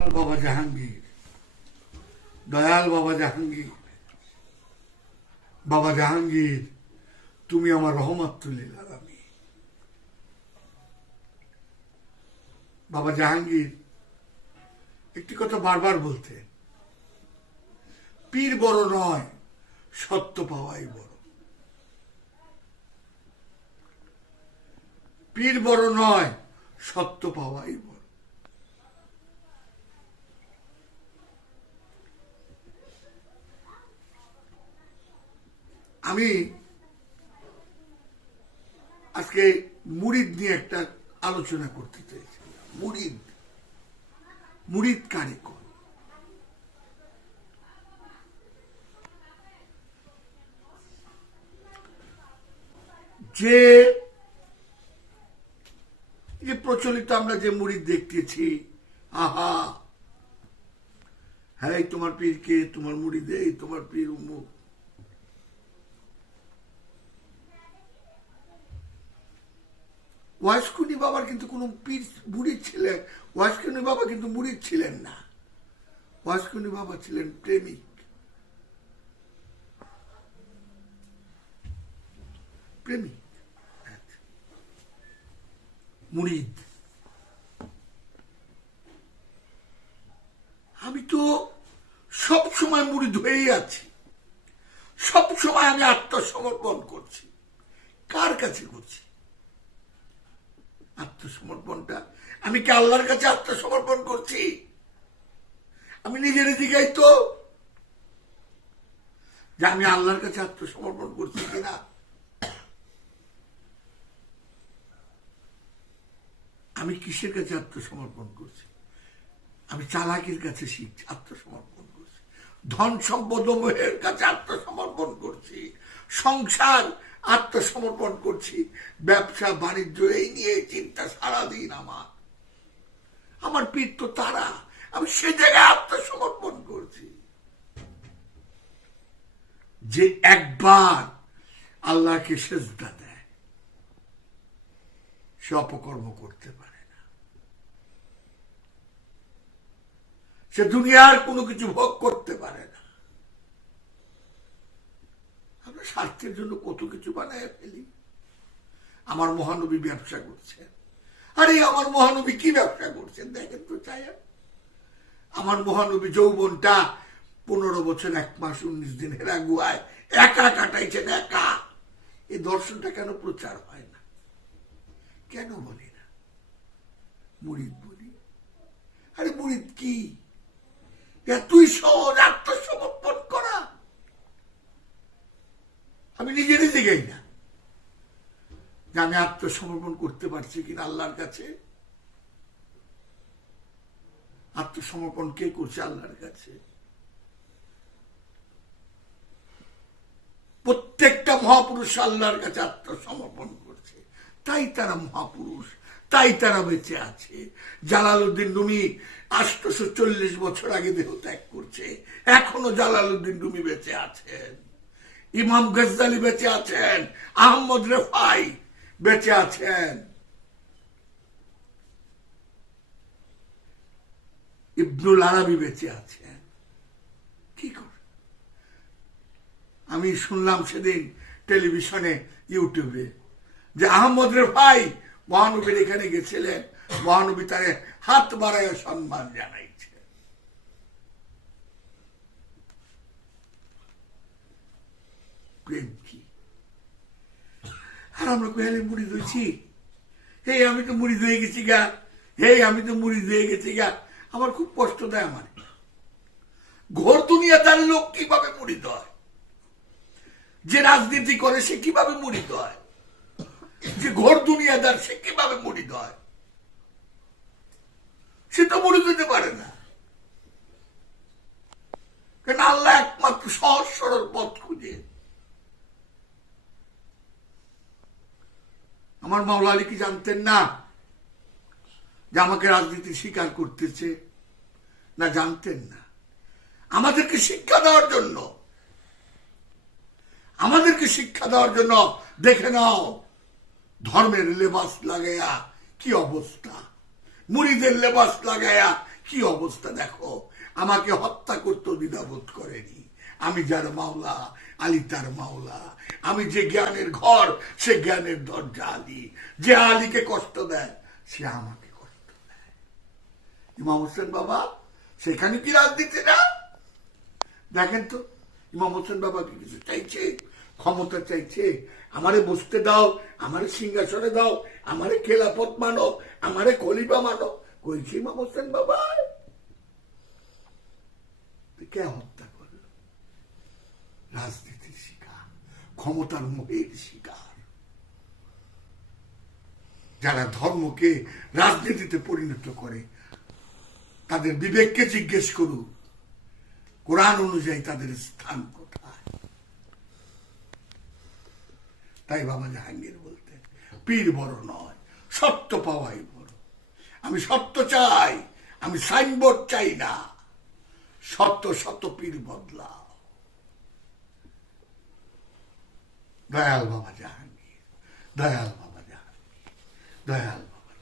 বাবা জাহাঙ্গীর, দয়াল বাবা জাহাঙ্গীর বাবা জাহাঙ্গীর, তুমি আমার রহমত তুলে আলামি বাবা জাহাঙ্গীর, একটি কথা বারবার বলতেন পীর বড় নয়, সত্য পাওয়াই বড়। পীর বড় নয়, সত্য পাওয়াই বড়। আমি আজকে মুড়িদ নিয়ে একটা আলোচনা করতে চাইছিলাম মুড়িদ মুড়িদ কারে কয়? যে যে প্রচলিত আমরা যে মুড়িদ দেখতেছি, আহা! হ্যাঁ তোমার পীর কে তোমার মুড়ি দে তোমার পীর উমুক ওয়াসকুনি বাবার কিন্তু কোনো পীর বুড়ি ছিলেন ওয়াসকুনি বাবা কিন্তু মুড়ি ছিলেন না। ওয়াসকুনি বাবা ছিলেন প্রেমিক। প্রেমিক আচ্ছা। মুরিদ আমি তো সব সময় মুড়িদ হয়েই আছি। সব সময় আমি আত্মসমর্পণ করছি। কার কাছে করছি? আত্মসমর্পণটা। আমি কি আল্লাহর কাছে আত্মসমর্পণ করছি? আমি নিজের দিকেই তো। যে আমি আল্লাহর কাছে আত্মসমর্পণ করছি কিনা? আমি কিসের কাছে আত্মসমর্পণ করছি? আমি চালাকির কাছে শিখছি আত্মসমর্পণ। ধন সম্পদ মোহের কাছে আত্মসমর্পণ করছি। সংসার আত্মসমর্পণ করছি। ব্যবসা, বাণিজ্য, এই নিয়ে চিন্তা সারাদিন আমার। আমার পীর তো তারা। আমি সে জায়গায় আত্মসমর্পণ করছি। যে একবার আল্লাহকে সেজদা দেয়, সে অপকর্ম করতে পারে না সে দুনিয়ার কোনো কিছু ভোগ করতে পারে না। আমরা স্বার্থের জন্য কত কিছু বানায় ফেলি। আমার মহানবী ব্যবসা করছেন। আরে, আমার মহানবী কি ব্যবসা করছেন? দেখেন তো চাই আমার মহানবী যৌবনটা পনেরো বছর, এক মাস, উনিশ দিন হেরাগুয়ায় একা কাটাইছেন, একা। এই দর্শনটা কেন প্রচার হয় না? কেন বলি না? মুরিদ বলি। আরে, মুরিদ কি? তুই সহজ আত্মসমর্পণ করা। আমি নিজেরই দিকেই না। যে আমি আত্মসমর্পণ করতে পারছি কিনা আল্লাহর কাছে। আত্মসমর্পণ কে করছে আল্লাহর কাছে? প্রত্যেকটা মহাপুরুষ আল্লাহর কাছে আত্মসমর্পণ করছে। তাই তারা মহাপুরুষ। তাই তারা বেঁচে আছে। জালালউদ্দিন রুমি আটশোশো চল্লিশ বছর আগে দেহ ত্যাগ করছে। এখনও জালালউদ্দিন রুমি বেঁচে আছেন। ইমাম গজ্জালি বেঁচে আছেন। আহমদ রেফাই বেঁচে আছেন। ইবনুল আরবি বেঁচে আছেন। কি করে আমি শুনলাম সেদিন টেলিভিশনে ইউটিউবে যে আহমদ রেফাই মহানবীর এখানে গেছিলেন, মহানবী তারে হাত বাড়ায় সম্মান জানাইছে। প্রেম কি? আর আমরা কোয়ালে মুড়ি ধুইছি হে আমি তো মুড়ি ধুয়ে গেছি গা। হে আমি তো মুড়ি ধুয়ে গেছি গা। আমার খুব কষ্ট দেয় আমার। ঘর দুনিয়া তার লোক কীভাবে মুড়িত হয় যে রাজনীতি করে সে কীভাবে মুড়িত হয় যে ঘর দুনিয়াদার, সে কীভাবে মুড়িত হয়? সে তো মুড়ি দিতে পারে না। কেন আল্লাহ একমাত্র সহজ সরল পথ খুঁজে? আমার মাওলা আলী কি জানতেন না যে আমাকে রাজনীতি স্বীকার করতেছে? না, জানতেন না। আমাদেরকে শিক্ষা দেওয়ার জন্য, আমাদেরকে শিক্ষা দেওয়ার জন্য দেখে নাও ধর্মের লেবাস লাগাইয়া কি অবস্থা? মুড়িদের লেবাস লাগাইয়া কি অবস্থা দেখো? আমাকে হত্যা করতে দ্বিধাবোধ করেনি। আমি যার মাওলা, আলী তার মাওলা। আমি যে জ্ঞানের ঘর, সে জ্ঞানের দরজা আলী। যে আলীকে কষ্ট দেয়, সে আমাকে কষ্ট দেয়। ইমাম হোসেন বাবা, সেখানে কি রাজনীতি না? দেখেন তো, ইমাম হোসেন বাবা কি কিছু চাইছে? ক্ষমতা চাইছে। আমারে বসতে দাও, আমারে সিংহাসনে দাও, আমারে খেলাপথ মানো, আমারে খলিফা মানো। কইছে ইমাম হোসেন বাবা? কে হত্যা করল? রাজনীতির শিকার, ক্ষমতার মোহের শিকার। যারা ধর্মকে রাজনীতিতে পরিণত করে, তাদের বিবেককে জিজ্ঞেস করুক, কোরআন অনুযায়ী তাদের স্থান কোথায়? তাই বাবা জাহাঙ্গীর বলতে, পীর বড় নয়, সত্য পাওয়াই বড়। আমি সত্য চাই, আমি সাইনবোর্ড চাই না সত্য সত্য পীর বদলা দয়াল বাবা জাহাঙ্গীর, দয়াল বাবা জাহাঙ্গীর, দয়াল বাবা